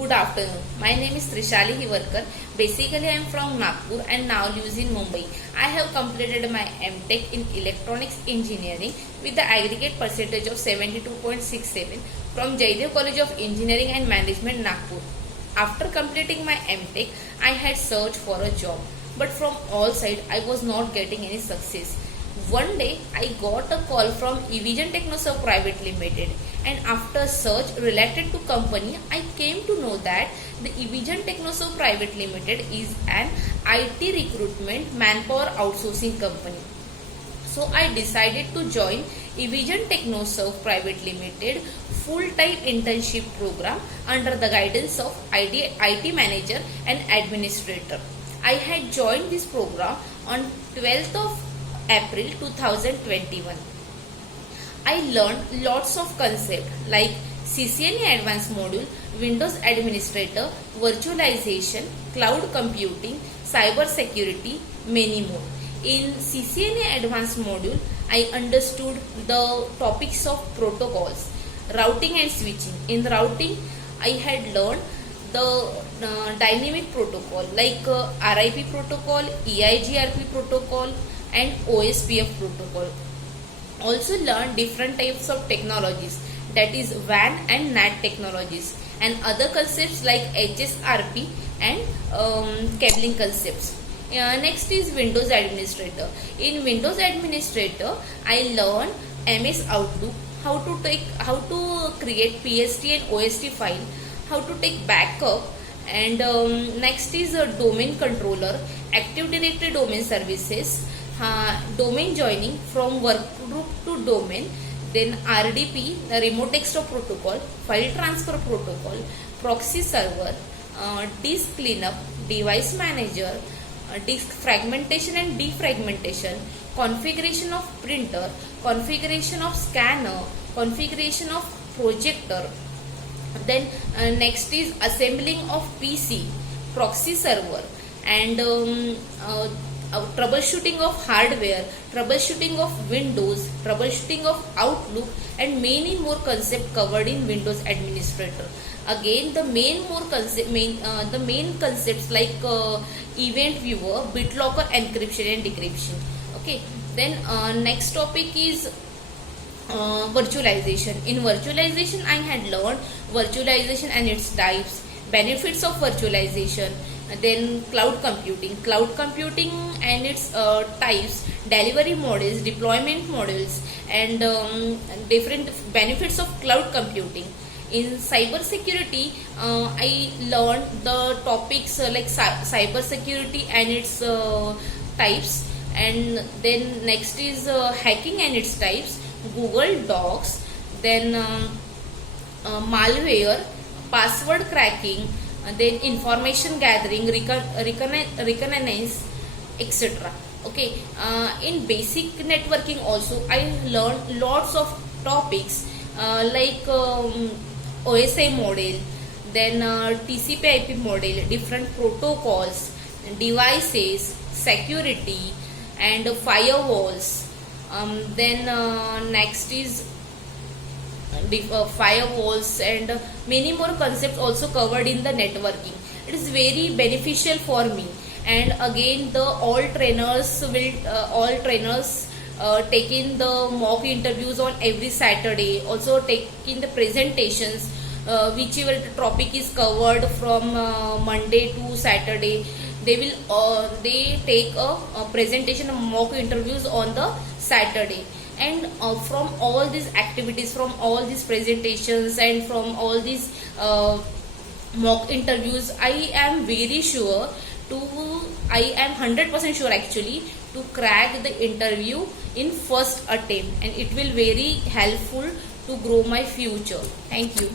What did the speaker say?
Good afternoon. My name is Trishali Hiwarkar. Basically, I am from Nagpur and now live in Mumbai. I have completed my M.Tech in Electronics Engineering with the aggregate percentage of 72.67 from Jaidev College of Engineering and Management, Nagpur. After completing my M.Tech, I had searched for a job, but from all sides, I was not getting any success. One day, I got a call from Evision Technoserve Private Limited, and after search related to company, I came to know that the Evision Technoserve Private Limited is an IT recruitment manpower outsourcing company. So I decided to join Evision Technoserve Private Limited full-time internship program under the guidance of IT manager and administrator. I had joined this program on 12th of April 2021. I learned lots of concepts like CCNA Advanced Module, Windows Administrator, Virtualization, Cloud Computing, Cyber Security, many more. In CCNA Advanced Module, I understood the topics of protocols, routing and switching. In routing, I had learned the dynamic protocol like RIP protocol, EIGRP protocol, and OSPF protocol. Also learn different types of technologies, that is WAN and NAT technologies, and other concepts like HSRP and cabling concepts. Next is Windows Administrator. In Windows Administrator, I learned MS Outlook, how to create PST and OST file, how to take backup, and next is a Domain Controller, Active Directory Domain Services, domain joining from workgroup to domain, then RDP, Remote Desktop Protocol, File Transfer Protocol, Proxy Server, Disk Cleanup, Device Manager, Disk Fragmentation and Defragmentation, Configuration of Printer, Configuration of Scanner, Configuration of Projector. Then next is Assembling of PC, Proxy Server, and troubleshooting of hardware, troubleshooting of Windows, troubleshooting of Outlook, and many more concepts covered in Windows Administrator. Again, the main concepts like Event Viewer, BitLocker, encryption and decryption. Okay. Then next topic is virtualization. In virtualization, I had learned virtualization and its types, benefits of virtualization. Then cloud computing and its types, delivery models, deployment models, and different benefits of cloud computing. In cyber security, I learned the topics like cyber security and its types, and then next is hacking and its types, Google Docs, then malware, password cracking, then information gathering, reconnaissance, etc. Okay. In basic networking also, I learned lots of topics like OSI model, then TCP/IP model, different protocols, devices, security, and firewalls. Then next is firewalls, and many more concepts also covered in the networking. It is very beneficial for me. And again, all trainers taking the mock interviews on every Saturday, also taking the presentations, whichever topic is covered from Monday to Saturday. They take a presentation, mock interviews on the Saturday. And from all these activities, from all these presentations, and from all these mock interviews, I am 100% sure actually to crack the interview in first attempt, and it will very helpful to grow my future. Thank you.